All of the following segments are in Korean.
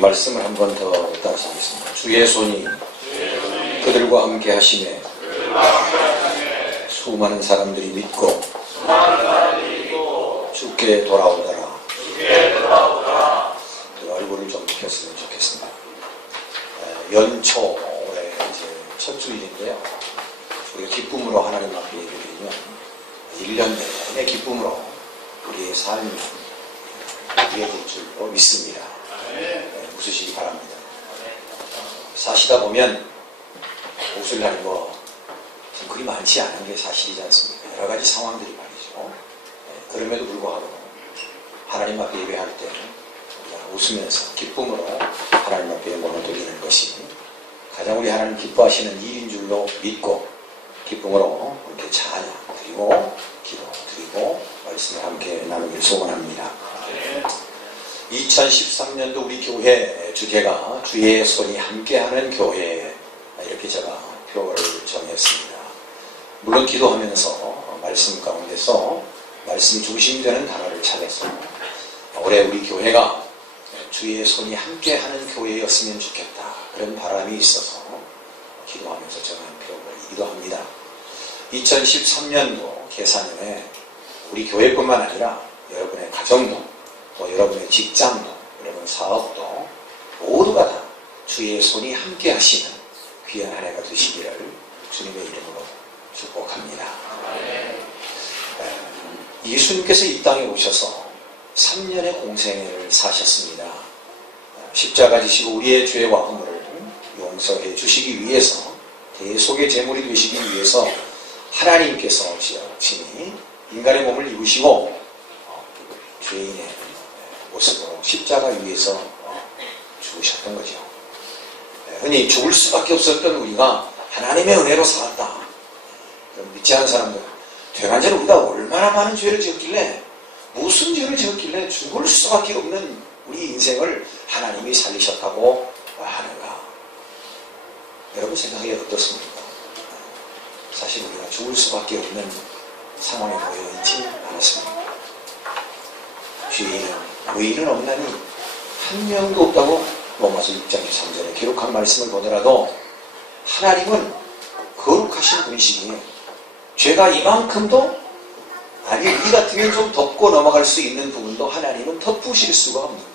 말씀을 한 번 더 따라서 하겠습니다. 주의 손이 그들과 함께 하심에 수많은 사람들이 믿고 주께 돌아오더라. 그 얼굴을 좀 펴으면 좋겠습니다. 연초 올해 이제 첫 주일인데요. 우리가 기쁨으로 하나님 앞에 예배드리면 1년 내내 기쁨으로 우리의 삶이 이어질 줄로 믿습니다. 웃으시기 바랍니다. 사시다 보면 웃을 날이 좀 그리 많지 않은 게 사실이지 않습니까? 여러 가지 상황들이 말이죠. 그럼에도 불구하고 하나님 앞에 예배할 때 우리가 웃으면서 기쁨으로 하나님 앞에 영광을 돌리는 것이 가장 우리 하나님 기뻐하시는 일인 줄로 믿고 기쁨으로 함께 찬양 드리고 기도 드리고 말씀을 함께 나누길 소원합니다. 2013년도 우리 교회 주제가 주의 손이 함께하는 교회, 이렇게 제가 표어를 정했습니다. 물론 기도하면서 말씀 가운데서 말씀 중심되는 단어를 찾아서 올해 우리 교회가 주의 손이 함께하는 교회였으면 좋겠다, 그런 바람이 있어서 기도하면서 정한 표어이기도 합니다. 2013년도 개산년에 우리 교회뿐만 아니라 여러분의 가정도, 또 여러분의 직장도, 여러분 사업도 모두가 다 주의 손이 함께 하시는 귀한 한 해가 되시기를 주님의 이름으로 축복합니다. 예수님께서 이 땅에 오셔서 3년의 공생애를 사셨습니다. 십자가 지시고 우리의 죄와 허물을 용서해 주시기 위해서, 대속의 제물이 되시기 위해서 하나님께서 친히 인간의 몸을 입으시고 죄인의 모습으로 십자가 위에서 죽으셨던 거죠. 흔히 죽을 수밖에 없었던 우리가 하나님의 은혜로 살았다. 믿지 않은 사람들, 되간절 우리가 얼마나 많은 죄를 지었길래, 무슨 죄를 지었길래 죽을 수밖에 없는 우리 인생을 하나님이 살리셨다고 하는가. 여러분 생각이 어떻습니까? 사실 우리가 죽을 수밖에 없는 상황에 놓여 있지 않았습니다. 죄인은 의인은 없나니 한 명도 없다고 로마서 6장 13절에 기록한 말씀을 보더라도 하나님은 거룩하신 분이시기에 죄가 이만큼도, 아니 우리 같으면 좀 덮고 넘어갈 수 있는 부분도 하나님은 덮으실 수가 없는 거예요.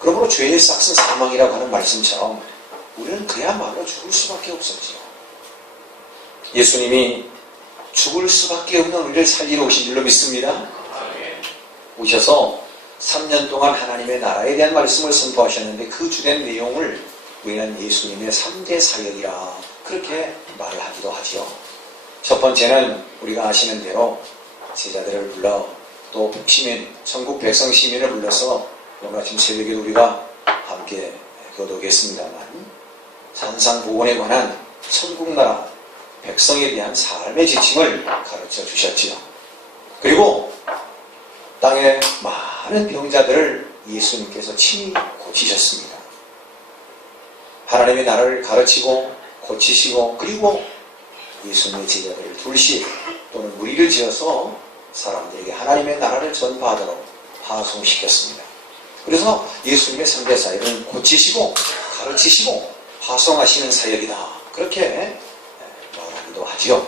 그러므로 죄의 싹은 사망이라고 하는 말씀처럼 우리는 그야말로 죽을 수밖에 없었지요. 예수님이 죽을 수밖에 없는 우리를 살리러 오신 줄로 믿습니다. 오셔서 3년 동안 하나님의 나라에 대한 말씀을 선포하셨는데 그 주된 내용을 우리는 예수님의 3대 사역이라 그렇게 말하기도 하지요. 첫 번째는 우리가 아시는 대로 제자들을 불러, 또 시민, 천국 백성 시민을 불러서 오늘 아침 새벽에 우리가 함께 교도하겠습니다만 산상보건에 관한 천국나라 백성에 대한 삶의 지침을 가르쳐 주셨지요. 그리고 땅의 많은 병자들을 예수님께서 친히 고치셨습니다. 하나님의 나라를 가르치고 고치시고, 그리고 예수님의 제자들을 둘씩 또는 무리를 지어서 사람들에게 하나님의 나라를 전파하도록 파송시켰습니다. 그래서 예수님의 3대 사역은 고치시고 가르치시고 파송하시는 사역이다, 그렇게 말하기도 하지요.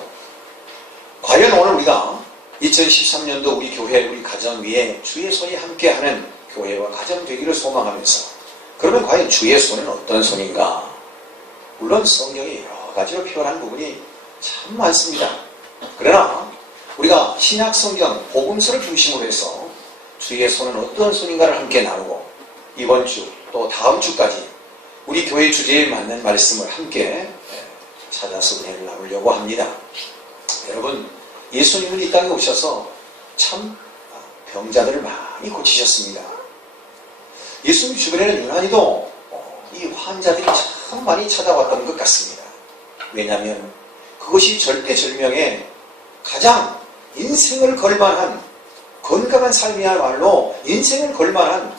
과연 오늘 우리가 2013년도 우리 교회, 우리 가정 위에 주의 손이 함께하는 교회와 가정 되기를 소망하면서, 그러면 과연 주의 손은 어떤 손인가? 물론 성경이 여러 가지로 표현한 부분이 참 많습니다. 그러나 우리가 신약 성경 복음서를 중심으로 해서 주의 손은 어떤 손인가를 함께 나누고, 이번 주 또 다음 주까지 우리 교회 주제에 맞는 말씀을 함께 찾아서 은혜를 나누려고 합니다. 여러분, 예수님은 이 땅에 오셔서 참 병자들을 많이 고치셨습니다. 예수님 주변에는 유난히도 이 환자들이 참 많이 찾아왔던 것 같습니다. 왜냐하면 그것이 절대절명의 가장 인생을 걸만한, 건강한 삶이야말로 인생을 걸만한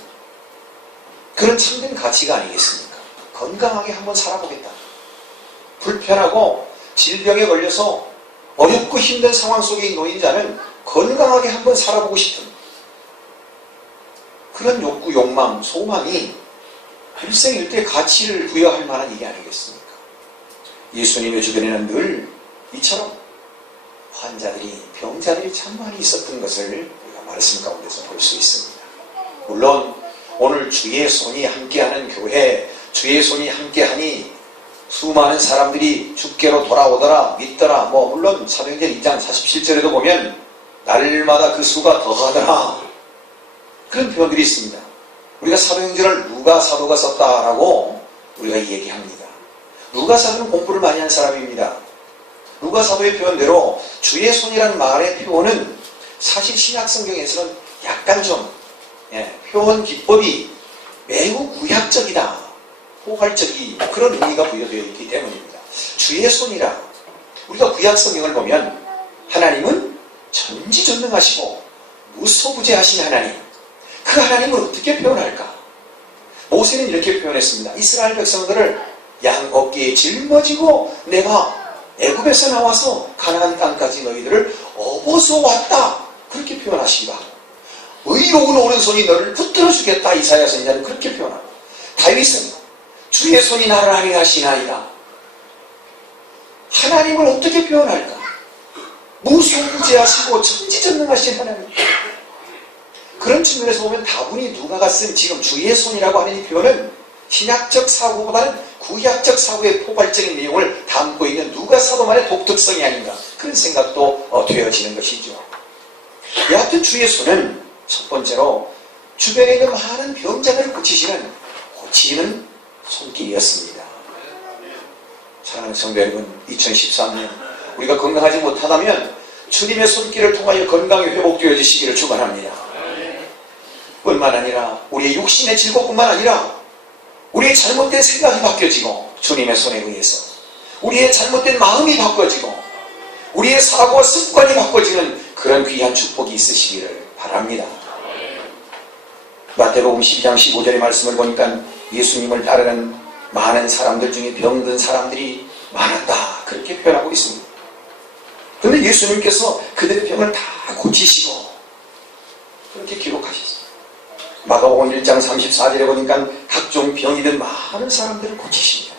그런 참된 가치가 아니겠습니까? 건강하게 한번 살아보겠다. 불편하고 질병에 걸려서 어렵고 힘든 상황 속에 놓인 자는 건강하게 한번 살아보고 싶은 그런 욕구, 욕망, 소망이 일생일대 가치를 부여할 만한 일이 아니겠습니까? 예수님의 주변에는 늘 이처럼 환자들이, 병자들이 참 많이 있었던 것을 우리가 말씀 가운데서 볼 수 있습니다. 물론 오늘 주의 손이 함께하는 교회, 주의 손이 함께하니 수많은 사람들이 주께로 돌아오더라, 믿더라. 물론 사도행전 2장 47절에도 보면 날마다 그 수가 더하더라, 그런 표현들이 있습니다. 우리가 사도행전을 누가 사도가 썼다라고 우리가 얘기합니다. 누가 사도는 공부를 많이 한 사람입니다. 누가 사도의 표현대로 주의 손이라는 말의 표현은 사실 신약 성경에서는 약간 좀 표현 기법이 매우 구약적이다, 포괄적이, 그런 의미가 부여되어 있기 때문입니다. 주의 손이라, 우리가 구약 성경을 보면 하나님은 전지전능하시고 무소부재하신 하나님, 그 하나님을 어떻게 표현할까? 모세는 이렇게 표현했습니다. 이스라엘 백성들을 양 어깨에 짊어지고 내가 애굽에서 나와서 가나안 땅까지 너희들을 업어서 왔다, 그렇게 표현하시기도 하고, 의로운 오른손이 너를 붙들어 주겠다, 이사야 선지자는 그렇게 표현하고, 다윗은 주의 손이 나를 안위하시나이다. 하나님을 어떻게 표현할까? 무소부재하시고 천지전능하신 하나님. 그런 측면에서 보면 다분히 누가가 쓴 지금 주의 손이라고 하는 이 표현은 신약적 사고보다는 구약적 사고의 포괄적인 내용을 담고 있는 누가 사도만의 독특성이 아닌가, 그런 생각도 되어지는 것이죠. 여하튼 주의 손은 첫 번째로 주변에 있는 많은 병자들을 고치시는 손길이었습니다. 사랑하는 성도 여러분, 2013년 우리가 건강하지 못하다면 주님의 손길을 통하여 건강이 회복되어지시기를 축원합니다. 뿐만 아니라 우리의 육신의 즐거움뿐만 아니라 우리의 잘못된 생각이 바뀌어지고, 주님의 손에 의해서 우리의 잘못된 마음이 바꿔지고 우리의 사고와 습관이 바꿔지는 그런 귀한 축복이 있으시기를 바랍니다. 마태복음 12장 15절의 말씀을 보니까 예수님을 따르는 많은 사람들 중에 병든 사람들이 많았다, 그렇게 표현하고 있습니다. 그런데 예수님께서 그들의 병을 다 고치시고 그렇게 기록하셨습니다. 마가복음 1장 34절에 보니까 각종 병이 든 많은 사람들을 고치십니다.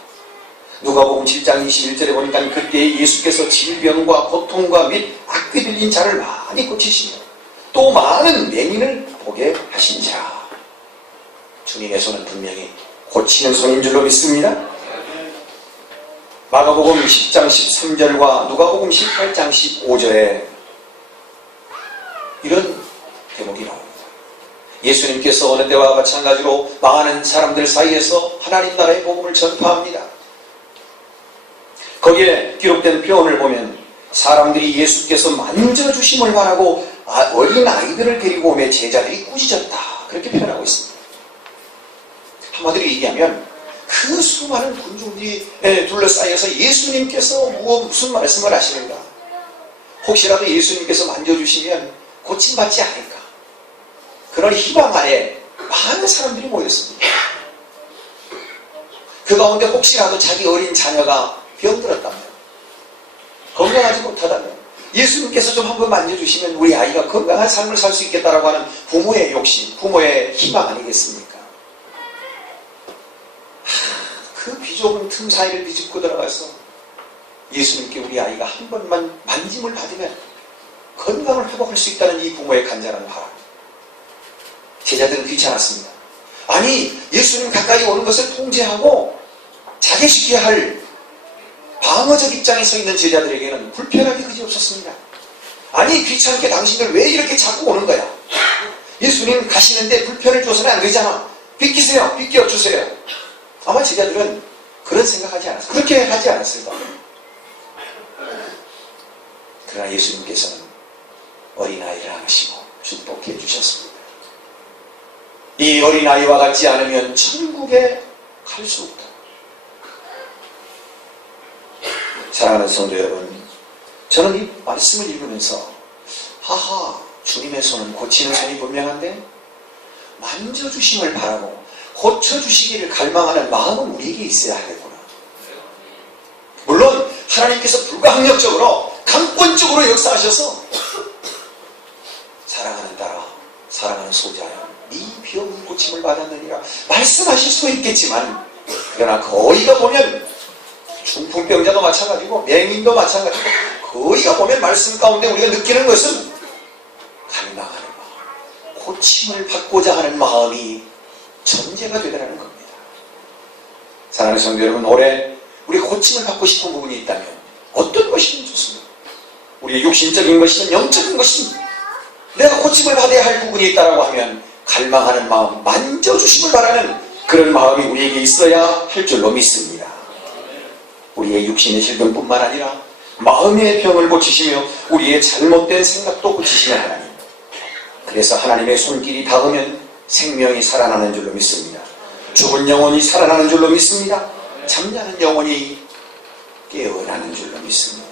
누가복음 7장 21절에 보니까 그때 예수께서 질병과 고통과 및 악귀 들린 자를 많이 고치십니다. 또 많은 맹인을 보게 하신지라. 주님의 손은 분명히 고치는 손인 줄로 믿습니다. 마가복음 10장 13절과 누가복음 18장 15절에 이런 대목이 나옵니다. 예수님께서 어느 때와 마찬가지로 많은 사람들 사이에서 하나님 나라의 복음을 전파합니다. 거기에 기록된 표현을 보면 사람들이 예수께서 만져주심을 바라고 어린 아이들을 데리고 오며 제자들이 꾸짖었다, 그렇게 표현하고 있습니다. 한마디로 얘기하면 그 수많은 군중들이 둘러싸여서 예수님께서 무슨 말씀을 하시는가, 혹시라도 예수님께서 만져주시면 고침받지 않을까, 그런 희망 아래 많은 사람들이 모였습니다. 그 가운데 혹시라도 자기 어린 자녀가 병들었다면, 건강하지 못하다면 예수님께서 좀 한번 만져주시면 우리 아이가 건강한 삶을 살 수 있겠다라고 하는 부모의 욕심, 부모의 희망 아니겠습니까? 그 비좁은 틈 사이를 비집고 들어가서 예수님께 우리 아이가 한 번만 만짐을 받으면 건강을 회복할 수 있다는 이 부모의 간절한 바람. 제자들은 귀찮았습니다. 아니, 예수님 가까이 오는 것을 통제하고 자제시켜야 할 방어적 입장에 서 있는 제자들에게는 불편하기 그지없었습니다. 아니, 귀찮게 당신들 왜 이렇게 자꾸 오는 거야? 예수님 가시는데 불편을 줘서는 안 되잖아. 비키세요, 비켜주세요. 아마 제자들은 그런 생각하지 않았어요. 그렇게 하지 않았을 거예요. 그러나 예수님께서는 어린아이를 안으시고 축복해 주셨습니다. 이 어린아이와 같지 않으면 천국에 갈 수 없다. 사랑하는 성도 여러분, 저는 이 말씀을 읽으면서 하하, 주님의 손은 고치는 손이 분명한데 만져주심을 바라고 고쳐주시기를 갈망하는 마음은 우리에게 있어야 하겠구나. 물론 하나님께서 불가항력적으로 강권적으로 역사하셔서 사랑하는 딸아, 사랑하는 소자야, 네 병이 고침을 받았느니라 말씀하실 수 있겠지만, 그러나 거의가 보면 중풍병자도 마찬가지고 맹인도 마찬가지고 거의가 보면 말씀 가운데 우리가 느끼는 것은 갈망하는 마음, 고침을 받고자 하는 마음이 전제가 되더라는 겁니다. 사랑하는 성도 여러분, 올해 우리 고침을 받고 싶은 부분이 있다면 어떤 것이든 좋습니다. 우리의 육신적인 것이든 영적인 것이든 내가 고침을 받아야 할 부분이 있다고 하면 갈망하는 마음, 만져주심을 바라는 그런 마음이 우리에게 있어야 할 줄로 믿습니다. 우리의 육신의 질병뿐만 아니라 마음의 병을 고치시며 우리의 잘못된 생각도 고치시는 하나님. 그래서 하나님의 손길이 닿으면 생명이 살아나는 줄로 믿습니다. 죽은 영혼이 살아나는 줄로 믿습니다. 잠자는 영혼이 깨어나는 줄로 믿습니다.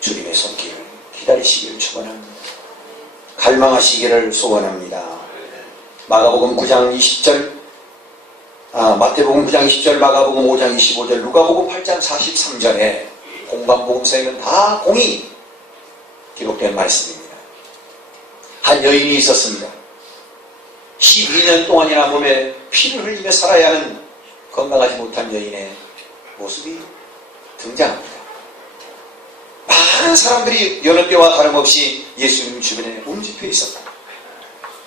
주님의 손길을 기다리시기를 축원합니다. 갈망하시기를 소원합니다. 마가복음 9장 20절, 마태복음 9장 20절, 마가복음 5장 25절, 누가복음 8장 43절에 공관복음서에는 다 공이 기록된 말씀입니다. 한 여인이 있었습니다. 12년 동안이나 몸에 피를 흘리며 살아야 하는 건강하지 못한 여인의 모습이 등장합니다. 많은 사람들이 여느 때와 다름없이 예수님 주변에 움집혀 있었다.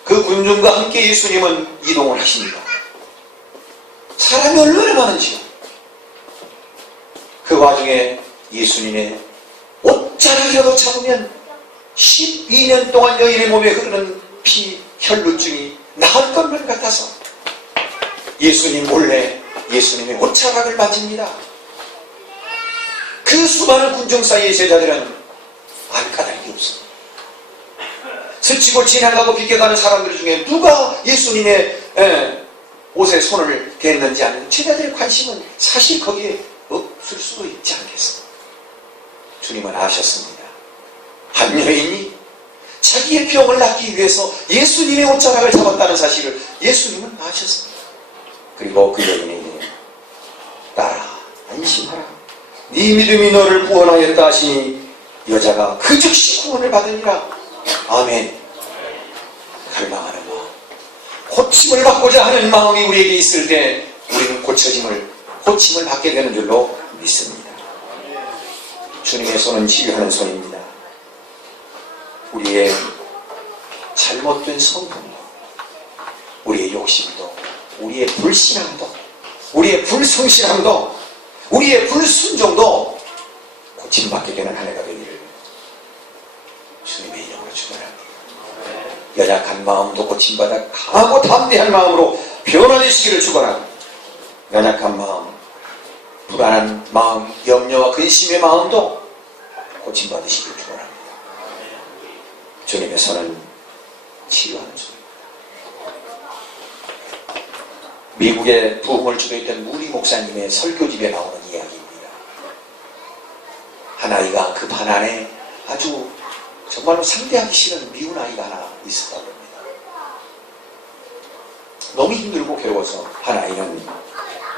그 군중과 함께 예수님은 이동을 하십니다. 사람이 얼마나 많은지요. 그 와중에 예수님의 옷자락이라도 잡으면 12년 동안 여인의 몸에 흐르는 피, 혈루증이 나을 것만 같아서 예수님 몰래 예수님의 옷자락을 만집니다. 그 수많은 군중 사이의 제자들은 알 까닭이 없습니다. 스치고 지나가고 비껴가는 사람들 중에 누가 예수님의 옷에 손을 댔는지 아는 제자들의 관심은 사실 거기에 없을 수도 있지 않겠습니까? 주님은 아셨습니다. 한 여인이 자기의 병을 낫기 위해서 예수님의 옷자락을 잡았다는 사실을 예수님은 아셨습니다. 그리고 그 여인에게 딸아 안심하라, 네 믿음이 너를 구원하였다 하시니 여자가 그 즉시 구원을 받으니라. 아멘. 갈망하는 마음, 고침을 받고자 하는 마음이 우리에게 있을 때 우리는 고침을 받게 되는 줄로 믿습니다. 주님의 손은 치유하는 손입니다. 우리의 잘못된 성품도, 우리의 욕심도, 우리의 불신앙도, 우리의 불성실함도, 우리의 불순종도 고침받게 되는 한 해가 되기를 주님의 이름으로 축원합니다. 연약한 마음도 고침받아 강하고 담대한 마음으로 변화되시기를 축원합니다. 연약한 마음, 불안한 마음, 염려와 근심의 마음도 고침받으시기를 축원합니다. 주님의 손은 치유하는 손입니다. 미국의 부흥을 주도했던 무리 목사님의 설교집에 나오는 이야기입니다. 한 아이가 그 반 안에 아주 정말로 상대하기 싫은 미운 아이가 하나 있었다고 합니다. 너무 힘들고 괴로워서 한 아이는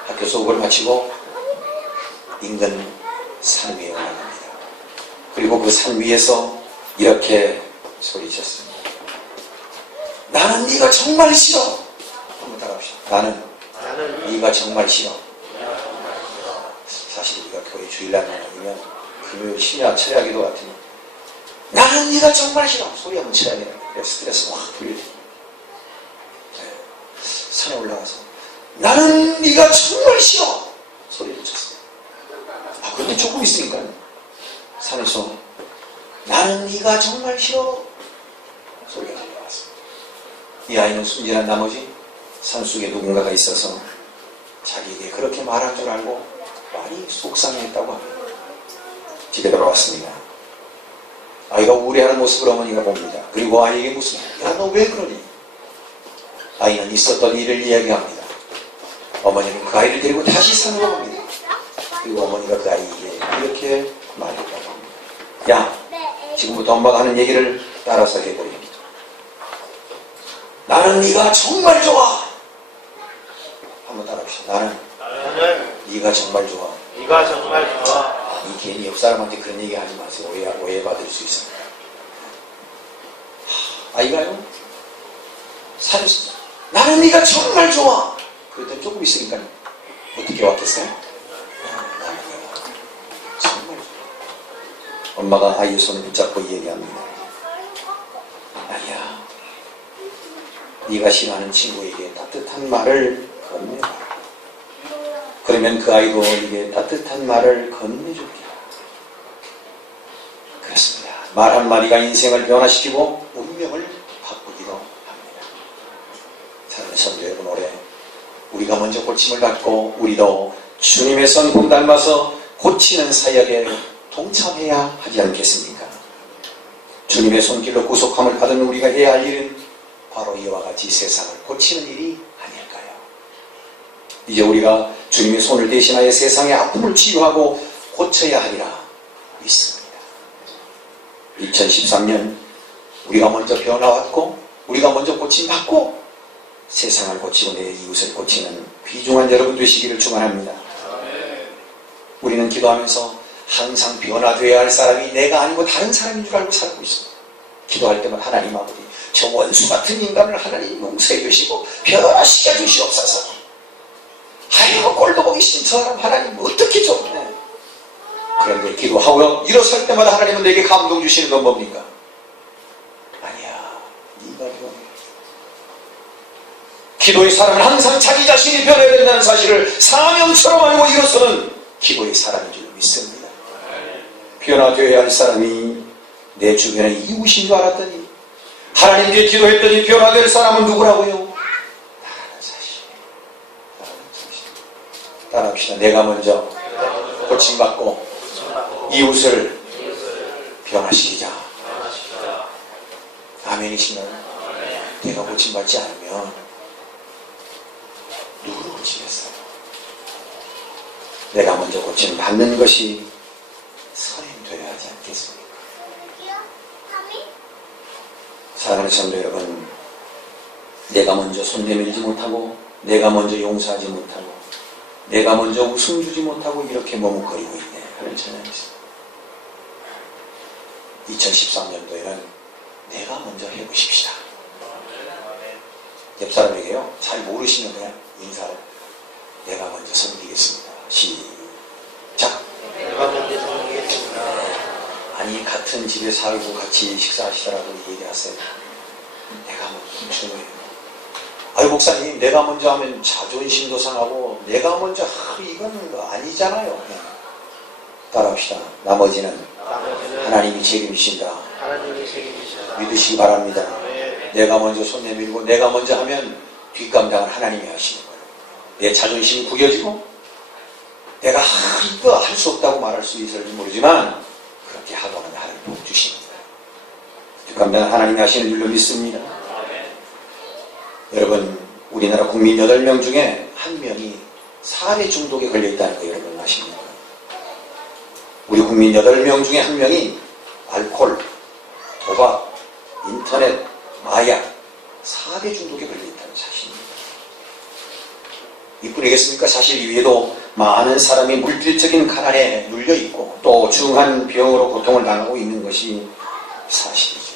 학교 수업을 마치고 인근 산 위에 올라갑니다. 그리고 그 산 위에서 이렇게 소리쳤습니다. 나는 네가 정말 싫어. 한번 따라합시다. 나는 네가 정말 싫어. 사실 우리가 교회 주일날 아니면 금요일 심야 철야기도 같으면 나는 네가 정말 싫어. 소리 한번 쳐야 돼요. 스트레스가 확 풀려. 산에 올라가서 나는 네가 정말 싫어. 소리를 쳤어요. 그런데 조금 있으니까 산에서 나는 네가 정말 싫어. 소리가 들려왔어요. 이 아이는 순진한 나머지 산속에 누군가가 있어서 자기에게 그렇게 말한 줄 알고 많이 속상해했다고 합니다. 집에 돌아왔습니다. 아이가 우울해하는 모습을 어머니가 봅니다. 그리고 아이에게 묻습니다. 야, 너 왜 그러니? 아이는 있었던 일을 이야기합니다. 어머니는 그 아이를 데리고 다시 산으로 갑니다. 그리고 어머니가 그 아이에게 이렇게 말했다고 합니다. 야, 지금부터 엄마가 하는 얘기를 따라서 해버립니다. 나는 네가 정말 좋아. 한번 따라합시다. 나는 네가 정말 좋아. 네가 정말 좋아. 이 괜히 옆 사람한테 그런 얘기 하지 마세요. 오해받을 수 있습니다. 아이가요, 나는 네가 정말 좋아. 그랬더니 조금 있으니까 어떻게 왔겠어요? 정말 좋아. 엄마가 아이의 손을 붙잡고 얘기합니다. 아니야, 네가 싫어하는 친구에게 따뜻한 말을 건네봐라. 그러면 그 아이도 네게 따뜻한 말을 건네줄게. 그렇습니다. 말 한마디가 인생을 변화시키고 운명을 바꾸기도 합니다. 사랑하는 성도 여러분, 올해 우리가 먼저 고침을 받고 우리도 주님의 손 본닮아서 고치는 사역에 동참해야 하지 않겠습니까? 주님의 손길로 구속함을 받은 우리가 해야 할 일은 바로 이와 같이 세상을 고치는 일이 아닐까요? 이제 우리가 주님의 손을 대신하여 세상의 아픔을 치유하고 고쳐야 하리라 믿습니다. 2013년 우리가 먼저 변화왔고 우리가 먼저 고침받고 세상을 고치고 내 이웃을 고치는 귀중한 여러분 되시기를 축원합니다. 우리는 기도하면서 항상 변화되어야 할 사람이 내가 아니고 다른 사람인 줄 알고 살고 있습니다. 기도할 때마다 하나님 아버지, 저 원수 같은 인간을 하나님 용서해 주시고 변화시켜 주시옵소서. 아이고 꼴도 보기 싫은 저 사람 하나님 어떻게 좋네. 그런데 기도하고 일어설 때마다 하나님은 내게 감동 주시는 건 뭡니까? 아니야, 네가 변해. 기도의 사람은 항상 자기 자신이 변해야 된다는 사실을 사명처럼 알고 일어서는 기도의 사람인 줄 믿습니다. 변화되어야 할 사람이 내 주변에 이웃인 줄 알았더니 하나님께 기도했더니 변화될 사람은 누구라고요? 나라는 사실. 따라합시다. 내가 먼저 고침받고 이웃을 변화시키자. 아멘이신가요? 내가 고침받지 않으면 누구를 고치겠어요? 내가 먼저 고침받는 것이 선행되어야 하지 않겠습니까? 사랑하는 성도 여러분, 내가 먼저 손 내밀지 못하고 내가 먼저 용서하지 못하고 내가 먼저 웃음 주지 못하고 이렇게 머뭇거리고 있네 하는 찬양이있습니다. 2013년도에는 내가 먼저 해보십시다. 옆 사람에게요, 잘 모르시면 그냥 인사를, 내가 먼저 섬기겠습니다. 시작. 내가 먼저 섬기겠습니다. 아니, 같은 집에 살고 같이 식사하시더라도 얘기하세요. 내가 먼저 중요해요. 아유 목사님, 내가 먼저 하면 자존심도 상하고 내가 먼저 이건 아니잖아요. 따라합시다. 나머지는 하나님이 책임지신다. 하나님이 책임지신다. 믿으시기 바랍니다. 네. 내가 먼저 손 내밀고 내가 먼저 하면 뒷감당을 하나님이 하시는 거예요. 내 자존심이 구겨지고 내가 이거 할 수 없다고 말할 수 있을지 모르지만 그렇게 하고는 하나님 복 주십니다. 뒷감당을 하나님이 하시는 줄로 믿습니다. 여러분, 우리나라 국민 8명 중에 1명이 사례 중독에 걸려있다는 거 여러분 아십니까? 우리 국민 8명 중에 1명이 알코올, 도박, 인터넷, 마약, 4대 중독에 걸려있다는 사실입니다. 이뿐이겠습니까? 사실 이외에도 많은 사람이 물질적인 가난에 눌려있고 또 중한 병으로 고통을 당하고 있는 것이 사실이죠.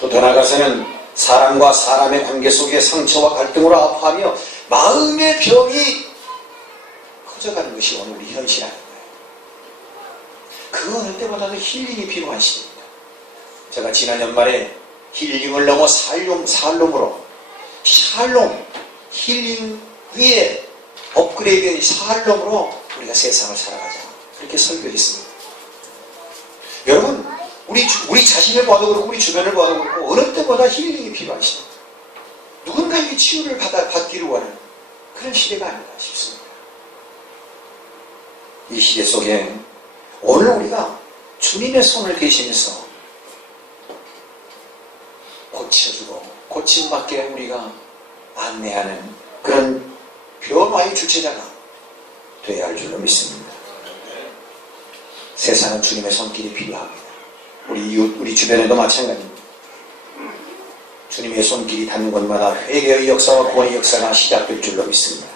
또 더 나아가서는 사람과 사람의 관계 속에 상처와 갈등으로 아파하며 마음의 병이 커져가는 것이 오늘 우리 현실이라는 거예요. 그 어느 때보다도 힐링이 필요한 시대입니다. 제가 지난 연말에 힐링을 넘어 샬롬, 힐링 위에 업그레이드된 샬롬으로 우리가 세상을 살아가자. 그렇게 설교했습니다. 여러분, 우리 자신을 봐도 그렇고 우리 주변을 봐도 그렇고 어느 때보다 힐링이 필요한 시대. 누군가에게 치유를 받기를 원하는 그런 시대가 아닌가 싶습니다. 이 시대 속에 오늘 우리가 주님의 손을 대신해서 고쳐주고 고침받게 우리가 안내하는 그런 변화의 주체자가 되어야 할 줄로 믿습니다. 세상은 주님의 손길이 필요합니다. 우리 이웃, 우리 주변에도 마찬가지입니다. 주님의 손길이 닿는 곳마다 회개의 역사와 구원의 역사가 시작될 줄로 믿습니다.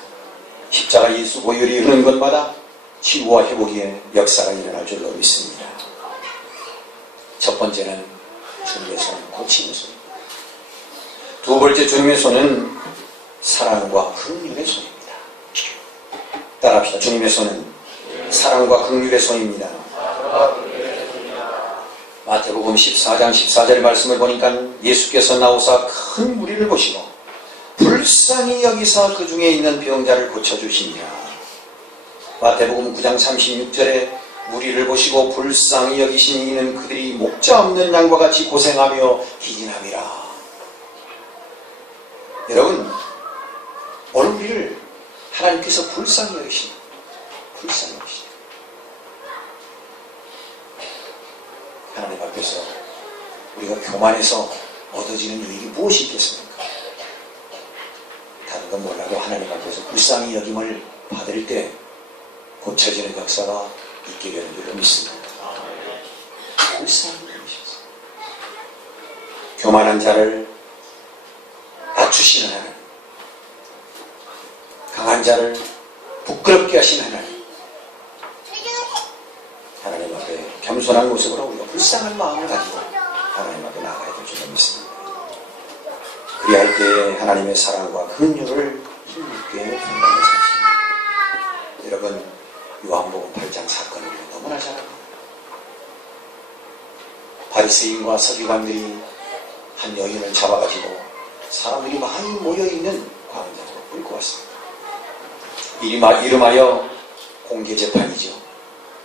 십자가 예수 보혈이 흐르는 곳마다 치유와 회복의 역사가 일어날 줄로 믿습니다. 첫 번째는 주님의 손, 고치는 손입니다. 두 번째 주님의 손은 사랑과 긍휼의 손입니다. 따라합시다. 주님의 손은 사랑과 긍휼의 손입니다. 마태복음 14장 14절의 말씀을 보니까 예수께서 나오사 큰 무리를 보시고 불쌍히 여기사 그 중에 있는 병자를 고쳐주시니라. 마태복음 9장 36절에 무리를 보시고 불쌍히 여기시니 이는 그들이 목자 없는 양과 같이 고생하며 기진함이라. 여러분, 오늘 우리를 하나님께서 불쌍히 여기시니, 불쌍히 여기시니. 하나님 앞에서 우리가 교만해서 얻어지는 유익이 무엇이 있겠습니까? 다른 건 몰라도 하나님 앞에서 불쌍히 여김을 받을 때 고쳐지는 역사가 있게 되는 줄로 믿습니다. 불쌍히 여기셔서 교만한 자를 낮추시는 하나님, 강한 자를 부끄럽게 하시는 하나님, 하나님 앞에 겸손한 모습으로 우리가 불쌍한 마음을 가지고 하나님 앞에 나아가야 될 줄로 믿습니다. 그리할 때 하나님의 사랑과 긍휼을 힘있게 경험하게 하십니다. 여러분, 요한복음 8장 사건을 너무나 잘 압니다. 바리새인과 서기관들이 한 여인을 잡아가지고 사람들이 많이 모여있는 광장으로 끌고 왔습니다. 이름하여 공개재판이죠.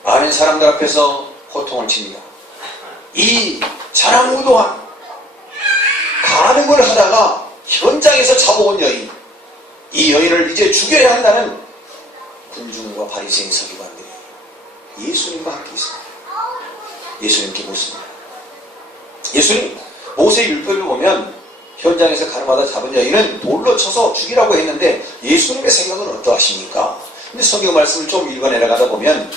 많은 사람들 앞에서 호통을 칩니다. 이 자랑무도한 가늠을 하다가 현장에서 잡아온 여인, 이 여인을 이제 죽여야 한다는 군중과 바리새인 서기관들이 예수님과 함께 있습니다. 예수님께 묻습니다. 예수님, 모세의 율법을 보면 현장에서 가늠하다 잡은 여인은 돌로 쳐서 죽이라고 했는데 예수님의 생각은 어떠하십니까? 근데 성경 말씀을 좀 읽어 내려가다 보면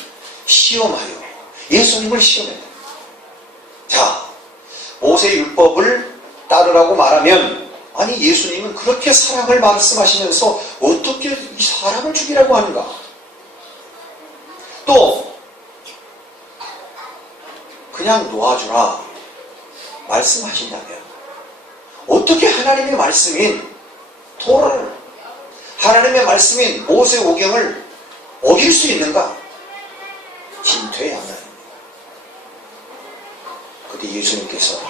시험하여 예수님을 시험했다. 자, 모세의 율법을 따르라고 말하면 아니 예수님은 그렇게 사랑을 말씀하시면서 어떻게 이 사람을 죽이라고 하는가? 또 그냥 놓아주라 말씀하신다면 어떻게 하나님의 말씀인 토라를, 하나님의 말씀인 모세오경을 어길 수 있는가? 진퇴의 양난입니다. 그때 예수님께서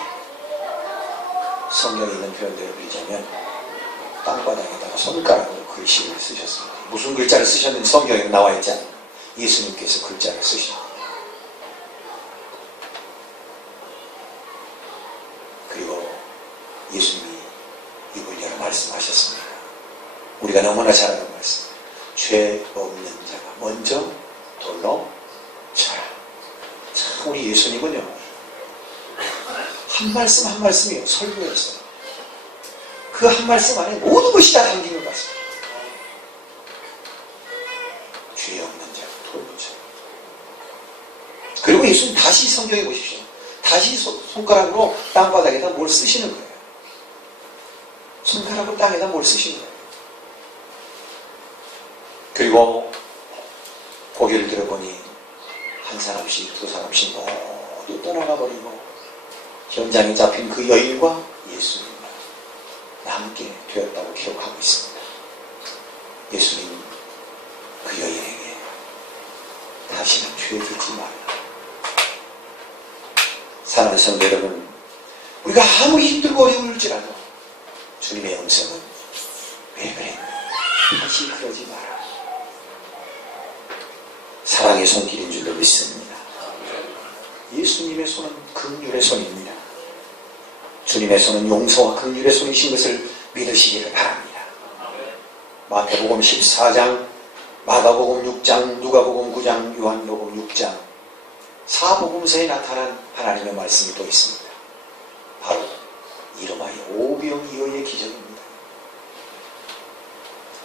성경에 있는 표현대로 빌자면 땅바닥에다가 손가락으로 글씨를 쓰셨습니다. 무슨 글자를 쓰셨는지 성경에 나와 있지 않아요. 예수님께서 글자를 쓰셨습니다. 그리고 예수님이 입을 열어 말씀하셨습니다. 우리가 너무나 잘 아는 말씀. 죄 없는 자가 먼저 돌로 쳐라. 참 우리 예수님은요, 한 말씀 한 말씀이요 설교였어요. 그 한 말씀 안에 모든 것이 다 담긴 것 같습니다. 죄 없는 자가 돌로 쳐라. 그리고 예수님 다시 성경에 보십시오. 다시 손가락으로 땅바닥에다 뭘 쓰시는 거예요. 손가락으로 땅에다 뭘 쓰시는 거예요. 그리고 고개를 들어보니 한 사람씩 두 사람씩 모두 떠나가 버리고 현장에 잡힌 그 여인과 예수님과 함께 되었다고 기록하고 있습니다. 예수님 그 여인에게 다시는 죄 짓지 말라. 사랑하는 성도 여러분, 우리가 아무리 힘들고 어려울지라도 주님의 음성은 왜 그래? 다시 그러지 마라. 사랑의 손길인 줄로 믿습니다. 예수님의 손은 긍휼의 손입니다. 주님의 손은 용서와 긍휼의 손이신 것을 믿으시기를 바랍니다. 마태복음 14장, 마가복음 6장, 누가복음 9장, 요한복음 6장, 사복음서에 나타난 하나님의 말씀이 또 있습니다. 바로 이름하여 오병이어의 기적입니다.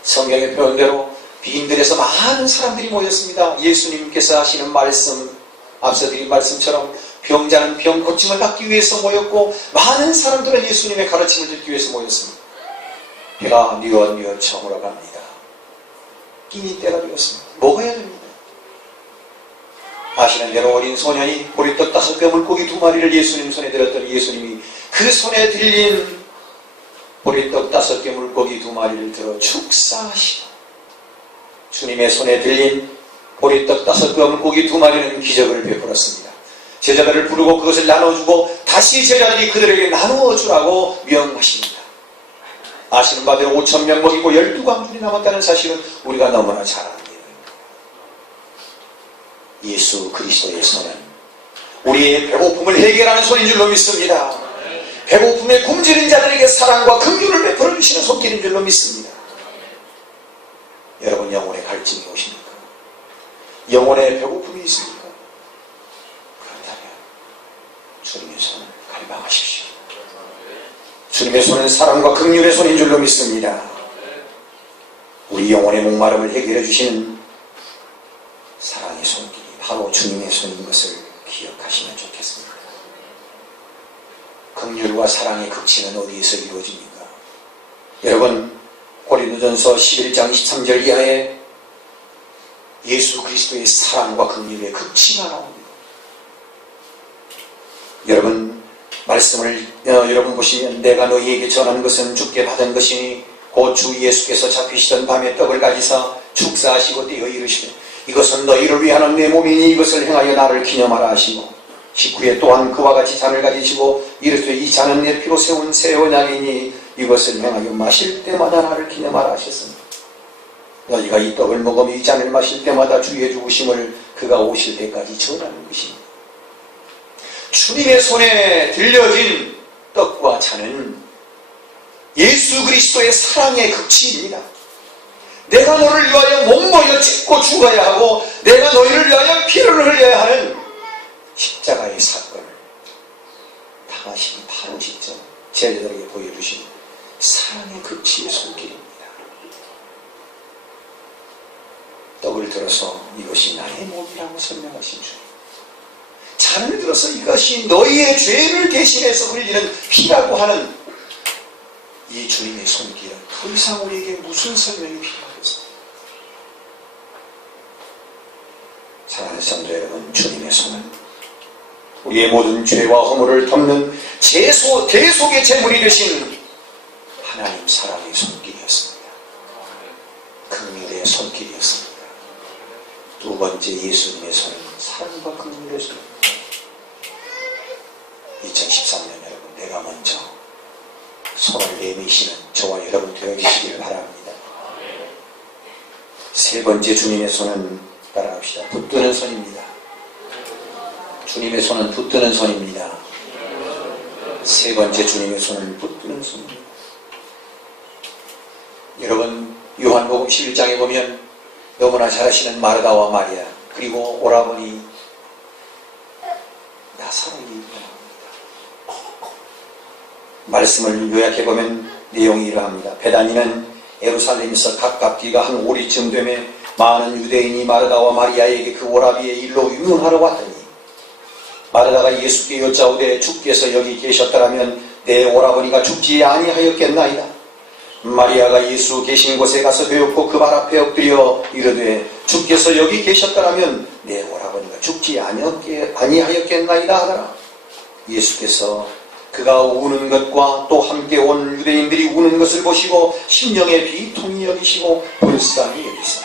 성경의 표현대로 빈들에서 많은 사람들이 모였습니다. 예수님께서 하시는 말씀, 앞서 드린 말씀처럼 병자는 병 고침을 받기 위해서 모였고 많은 사람들은 예수님의 가르침을 듣기 위해서 모였습니다. 해가 뉘어 저물어 갑니다. 끼니 때가 되었습니다. 먹어야 됩니다. 아시는 대로 어린 소년이 보리떡 5개 물고기 2마리를 예수님 손에 들었더니 예수님이 그 손에 들린 보리떡 5개 물고기 2마리를 들어 축사하시고 주님의 손에 들린 보리떡 5개 물고기 2마리는 기적을 베풀었습니다. 제자들을 부르고 그것을 나눠주고 다시 제자들이 그들에게 나누어 주라고 명하십니다. 아시는 바대로 5,000명 먹이고 12광줄이 남았다는 사실은 우리가 너무나 잘 아는 일입니다. 예수 그리스도의 손은 우리의 배고픔을 해결하는 손인 줄로 믿습니다. 배고픔에 굶주린 자들에게 사랑과 긍휼을 베풀어 주시는 손길인 줄로 믿습니다. 여러분 영혼의 갈증이 오십니까? 영혼의 배고픔이 있습니까? 그렇다면 주님의 손을 갈망하십시오. 주님의 손은 사랑과 긍휼의 손인 줄로 믿습니다. 우리 영혼의 목마름을 해결해 주시는 사랑의 손길이 바로 주님의 손인 것을 기억하시면 좋겠습니다. 긍휼과 사랑의 극치는 어디에서 이루어집니까? 여러분 고린도전서 11장 23절 이하에 예수 그리스도의 사랑과 긍휼의 극치가 나옵니다. 여러분 말씀을 여러분 보시면 내가 너희에게 전한 것은 주께 받은 것이니 곧 주 예수께서 잡히시던 밤에 떡을 가지사 축사하시고 떼어 이르시되 이것은 너희를 위하는 내 몸이니 이것을 행하여 나를 기념하라 하시고 19에 또한 그와 같이 잔을 가지시고 이르시되 이 잔은 내 피로 세운 새 언약이니 이것을 행하여 마실 때마다 나를 기념하라 하셨습니다. 너희가 이 떡을 먹으며 이 잔을 마실 때마다 주의 죽으심을 그가 오실 때까지 전하는 것입니다. 주님의 손에 들려진 떡과 잔은 예수 그리스도의 사랑의 극치입니다. 내가 너를 위하여 몸보여 찢고 죽어야 하고 내가 너희를 위하여 피를 흘려야 하는 십자가의 사건을 당하신 바로 직접 제자들에게 보여주신 사랑의 극치의 손길입니다. 떡을 들어서 이것이 나의 몸이라고 설명하신 주님, 잔을 들어서 이것이 너희의 죄를 대신해서 흘리는 피라고 하는 이 주님의 손길은 더 이상 우리에게 무슨 설명이 필요하겠습니까? 사랑하는 성도 여러분, 주님의 손은 우리의 모든 죄와 허물을 덮는 대속의 제물이 되신 하나님 사랑의 손길이었습니다. 긍휼의 손길이었습니다. 두 번째 예수님의 손은 사랑과 긍휼의 손입니다. 2013년 여러분, 내가 먼저 손을 내미시는 저와 여러분 되어주시기를 바랍니다. 세 번째 주님의 손은 따라갑시다. 붙드는 손입니다. 주님의 손은 붙드는 손입니다. 세 번째 주님의 손은 붙드는 손입니다. 여러분 요한복음 11장에 보면 너무나 잘 아시는 마르다와 마리아 그리고 오라버니 나사로이 나옵니다. 말씀을 요약해보면 내용이 이러합니다. 베다니는 예루살렘에서 가깝기가 한 오리쯤 되매 많은 유대인이 마르다와 마리아에게 그 오라비의 일로 유명하러 왔더니 마르다가 예수께 여짜오되 주께서 여기 계셨더라면 내 오라버니가 죽지 아니하였겠나이다. 마리아가 예수 계신 곳에 가서 배웠고 그 발 앞에 엎드려 이르되 주께서 여기 계셨더라면 내 오라버니가 죽지 아니하였겠나이다 하더라. 예수께서 그가 우는 것과 또 함께 온 유대인들이 우는 것을 보시고 심령의 비통이 여기시고 불쌍히 여기사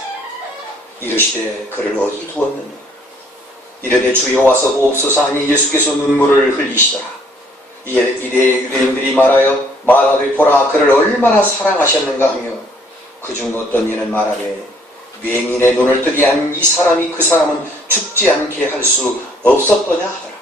이르시되 그를 어디 두었느냐. 이르되 주여 와서 보옵소서 하니 예수께서 눈물을 흘리시더라. 이에 유대인들이 말하되 보라 그를 얼마나 사랑하셨는가 하며 그중 어떤 이는 말하되 맹인의 눈을 뜨게 한 이 사람이 그 사람은 죽지 않게 할 수 없었더냐 하더라.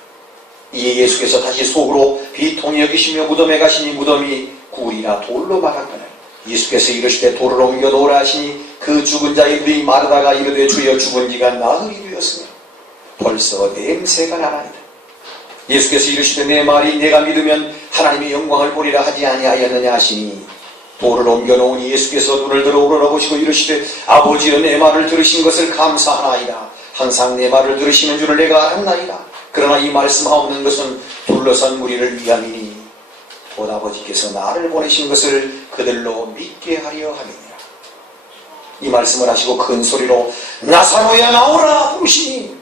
이에 예수께서 다시 속으로 비통히 여기시며 무덤에 가시니 무덤이 굴이나 돌로 막았더라. 예수께서 이르시되 돌을 옮겨 놓으라 하시니 그 죽은 자의 눈이 마르다가 이르되 주여 죽은 지가 나흘이 되었으며 벌써 냄새가 나나이다. 예수께서 이르시되 내 말이 내가 믿으면 하나님의 영광을 보리라 하지 아니하였느냐 하시니 돌을 옮겨 놓으니 예수께서 눈을 들어 우러러보시고 이르시되 아버지여 내 말을 들으신 것을 감사하나이다. 항상 내 말을 들으시는 줄을 내가 알았나이다. 그러나 이 말씀하옵는 것은 둘러선 무리를 위함이니 곧 아버지께서 나를 보내신 것을 그들로 믿게 하려 함이니라. 이 말씀을 하시고 큰 소리로 나사로야 나오라 부르시니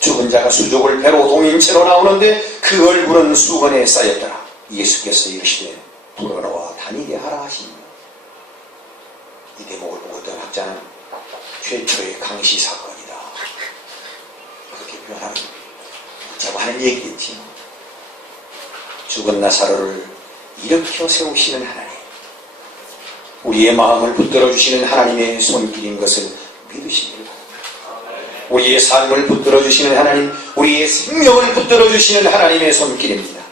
죽은 자가 수족을 배로 동인 채로 나오는데 그 얼굴은 수건에 쌓였더라. 예수께서 이르시되 불어넣어 다니게 하라 하십니다. 이 대목을 보고 어떤 학자는 최초의 강시 사건이다, 그렇게 표현하는 자고 하는 얘기겠지요. 죽은 나사로를 일으켜 세우시는 하나님, 우리의 마음을 붙들어 주시는 하나님의 손길인 것을 믿으시기를 바랍니다. 우리의 삶을 붙들어 주시는 하나님, 우리의 생명을 붙들어 주시는 하나님의 손길입니다.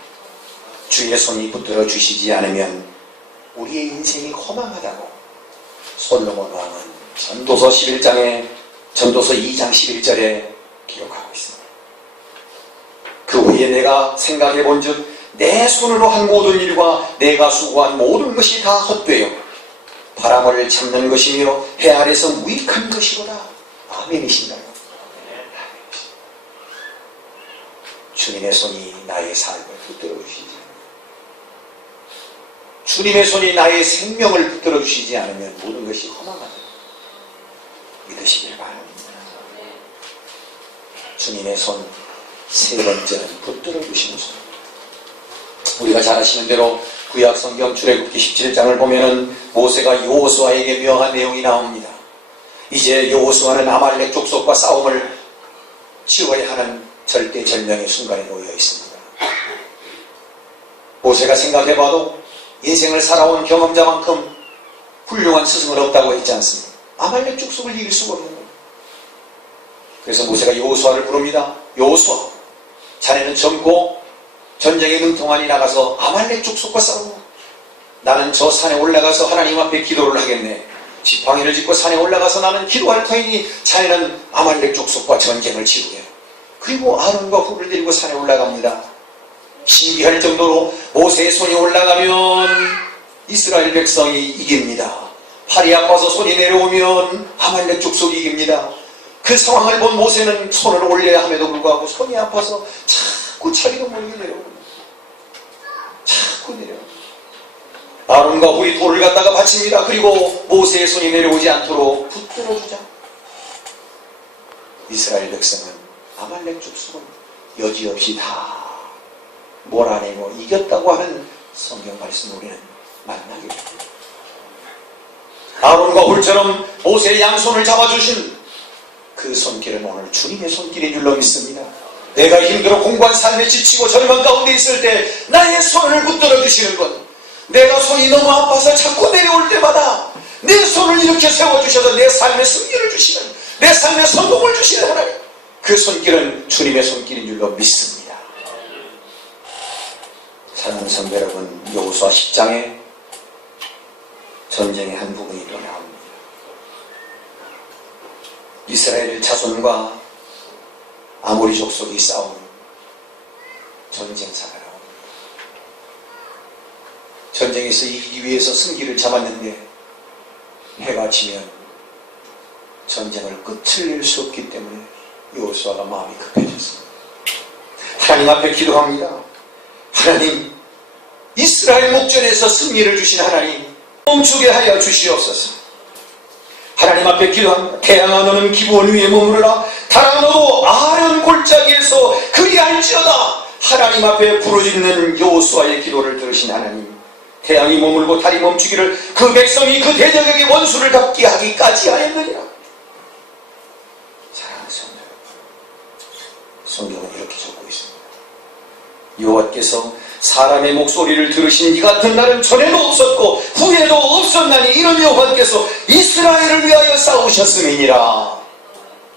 주의 손이 붙들어 주시지 않으면 우리의 인생이 허망하다고 솔로몬 왕은 전도서 11장에 전도서 2장 11절에 기록하고 있습니다. 그 후에 내가 생각해 본즉 내 손으로 한 모든 일과 내가 수고한 모든 것이 다 헛되어 바람을 참는 것이며 해 아래서 무익한 것이로다. 아멘이신가요? 주님의 손이 나의 삶을 붙들어 주시지, 주님의 손이 나의 생명을 붙들어 주시지 않으면 모든 것이 허망하다 믿으시길 바랍니다. 주님의 손 세 번째는 붙들어 주시는 손. 우리가 잘 아시는 대로 구약 성경 출애굽기 17장을 보면은 모세가 여호수아에게 명한 내용이 나옵니다. 이제 여호수아는 아말렉 족속과 싸움을 치러야 하는 절대절명의 순간에 놓여 있습니다. 모세가 생각해봐도 인생을 살아온 경험자만큼 훌륭한 스승은 없다고 했지 않습니까? 아말렉 족속을 이길 수가 없는 거예요. 그래서 모세가 여호수아를 부릅니다. 여호수아, 자네는 젊고 전쟁에 능통하니 나가서 아말렉 족속과 싸우고, 나는 저 산에 올라가서 하나님 앞에 기도를 하겠네. 지팡이를 짚고 산에 올라가서 나는 기도할 터이니 자네는 아말렉 족속과 전쟁을 치르게. 그리고 아론과 훌을 데리고 산에 올라갑니다. 신기할 정도로 모세의 손이 올라가면 이스라엘 백성이 이깁니다. 팔이 아파서 손이 내려오면 아말렉 족속이 이깁니다. 그 상황을 본 모세는 손을 올려야 함에도 불구하고 손이 아파서 자꾸 자기도 모르게 내려옵니다. 자꾸 내려옵니다. 아론과 훌이 돌을 갖다가 바칩니다. 그리고 모세의 손이 내려오지 않도록 붙들어주자. 이스라엘 백성은 아말렉 족속을 여지없이 다 몰아내고 이겼다고 하는 성경 말씀 우리는 만나게 됩니다. 아론과 훌처럼 모세의 양손을 잡아주신 그 손길은 오늘 주님의 손길인 줄로 믿습니다. 내가 힘들어 공고한 삶에 지치고 절망 가운데 있을 때 나의 손을 붙들어 주시는 것, 내가 손이 너무 아파서 자꾸 내려올 때마다 내 손을 이렇게 세워주셔서 내 삶의 승리를 주시는, 내 삶의 성공을 주시는 하나님, 그 손길은 주님의 손길인 줄로 믿습니다. 사랑하는 성도 여러분, 여호수아 10장에 전쟁의 한 부분이 또 나옵니다. 이스라엘 자손과 아모리 족속이 싸운 전쟁사가 나옵니다. 전쟁에서 이기기 위해서 승기를 잡았는데 해가 지면 전쟁을 끝을 낼 수 없기 때문에 여호수아가 마음이 급해졌습니다. 하나님 앞에 기도합니다. 하나님, 이스라엘 목전에서 승리를 주신 하나님, 멈추게 하여 주시옵소서. 하나님 앞에 기도합니다. 태양아 너는 기브온 위에 머무르라. 달아 너도 아련 골짜기에서 그리할지어다. 하나님 앞에 부르짖는 여호수아의 기도를 들으신 하나님, 태양이 머물고 달이 멈추기를 그 백성이 그 대적에게 원수를 갚게 하기까지 하였느니라. 사랑하는 성도 여러분, 성경은 이렇게 적고 있습니다. 여호와께서 사람의 목소리를 들으신 이 같은 날은 전에도 없었고 후에도 없었나니 이런 여호와께서 이스라엘을 위하여 싸우셨음이니라.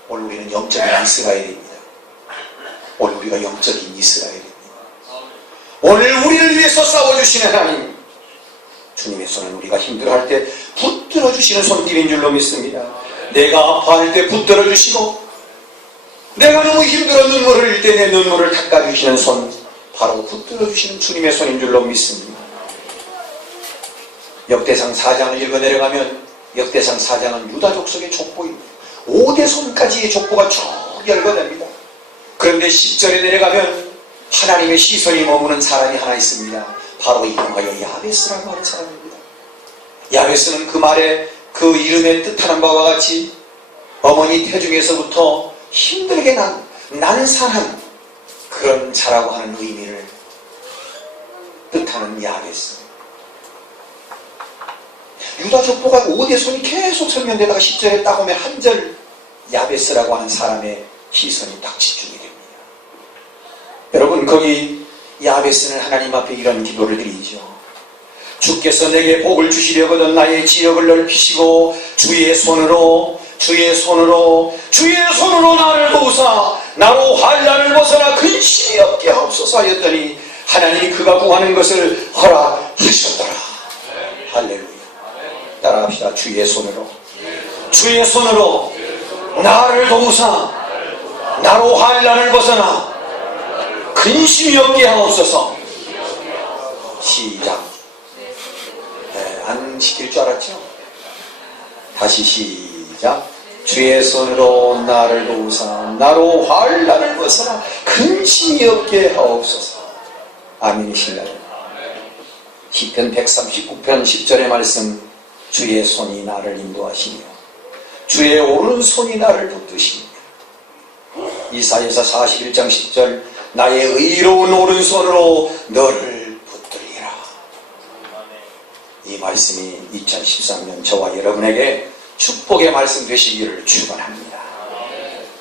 오늘 우리는 영적인 이스라엘입니다. 오늘 우리가 영적인 이스라엘입니다. 오늘 우리를 위해서 싸워주시는 하나님, 주님의 손은 우리가 힘들어할 때 붙들어주시는 손길인 줄로 믿습니다. 내가 아파할 때 붙들어주시고, 내가 너무 힘들어 눈물을 흘릴 때 내 눈물을 닦아주시는 손, 바로 붙들어주시는 주님의 손인 줄로 믿습니다. 역대상 4장을 읽어 내려가면 역대상 4장은 유다 족속의 족보입니다. 5대 손까지의 족보가 쭉 열거됩니다. 그런데 10절에 내려가면 하나님의 시선이 머무는 사람이 하나 있습니다. 바로 이름하여 야베스라고 하는 사람입니다. 야베스는 그 말에 그 이름의 뜻하는 바와 같이 어머니 태중에서부터 힘들게 난 사람, 그런 자라고 하는 의미를 뜻하는 야베스. 유다 족보가 오대손이 계속 설명되다가 10절에 딱 오면 한 절 야베스라고 하는 사람의 시선이 딱 집중이 됩니다. 여러분, 거기 야베스는 하나님 앞에 이런 기도를 드리죠. 주께서 내게 복을 주시려거든 나의 지역을 넓히시고 주의 손으로 나를 도우사 나로 환난을 벗어나 근심이 없게 하옵소서 하였더니 하나님이 그가 구하는 것을 허락하셨더라. 할렐루야. 따라합시다. 주의 손으로 나를 도우사 나로 환난을 벗어나 근심이 없게 하옵소서. 시작. 안 시킬 줄 알았죠? 다시 시작. 주의 손으로 나를 도우사 나로 환난을 벗어나 근심이 없게 하옵소서. 아멘이신가요? 시편 139편 10절의 말씀, 주의 손이 나를 인도하시며 주의 오른손이 나를 붙드시며. 이사야서 41장 10절, 나의 의로운 오른손으로 너를 붙들리라. 이 말씀이 2013년 저와 여러분에게 축복의 말씀 되시기를 축원합니다.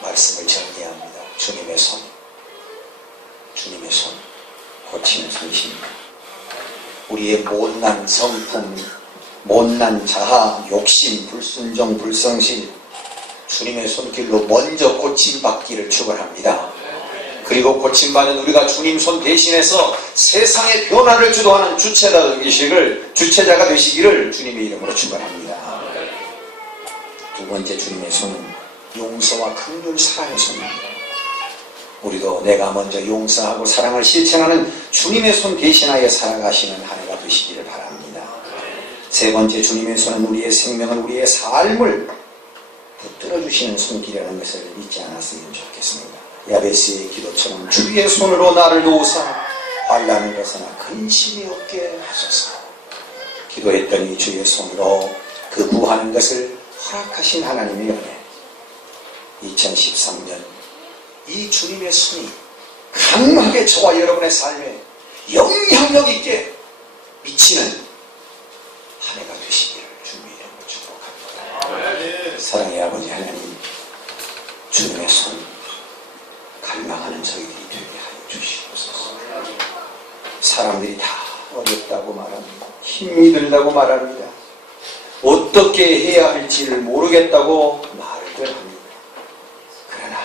말씀을 정리합니다. 주님의 손 고치는 손이십니다. 우리의 못난 성품, 못난 자아, 욕심, 불순종, 불성실, 주님의 손길로 먼저 고침받기를 축원합니다. 그리고 고침받은 우리가 주님 손 대신해서 세상의 변화를 주도하는 주체자가 되시기를 주님의 이름으로 축원합니다. 두 번째, 주님의 손은 용서와 긍휼, 사랑의 손입니다. 우리도 내가 먼저 용서하고 사랑을 실천하는 주님의 손 대신하여 살아가시는 한 해가 되시기를 바랍니다. 세 번째, 주님의 손은 우리의 생명을, 우리의 삶을 붙들어주시는 손길이라는 것을 잊지 않았으면 좋겠습니다. 야베스의 기도처럼 주의 손으로 나를 도우사 환난을 벗어나 근심이 없게 하소서. 기도했더니 주의 손으로 그 구하는 것을 허락하신 하나님의 은혜. 2013년 이 주님의 손이 강하게 저와 여러분의 삶에 영향력 있게 미치는 한 해가 되시기를 주님의 이름으로 축복합니다. 사랑의 아버지 하나님, 주님의 손 갈망하는 저희들이 되게 하여 주시옵소서. 사람들이 다 어렵다고 말합니다. 힘이 들다고 말합니다. 어떻게 해야 할지를 모르겠다고 말을 합니다. 그러나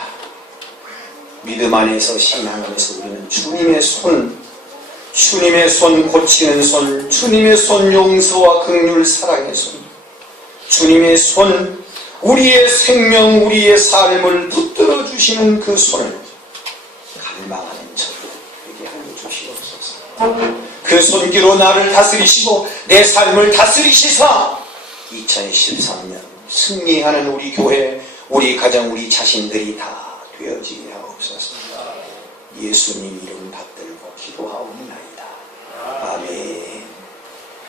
믿음 안에서, 신앙 안에서 우리는 주님의 손 고치는 손, 주님의 손 용서와 긍휼 사랑의 손, 주님의 손 우리의 생명, 우리의 삶을 붙들어 주시는 그 손을 갈망하는 저에게 하여 주시옵소서. 그 손기로 나를 다스리시고 내 삶을 다스리시사 2013년 승리하는 우리 교회, 우리 가정, 우리 자신들이 다 되어지게 하옵소서. 예수님 이름 받들고 기도하옵나이다. 아멘.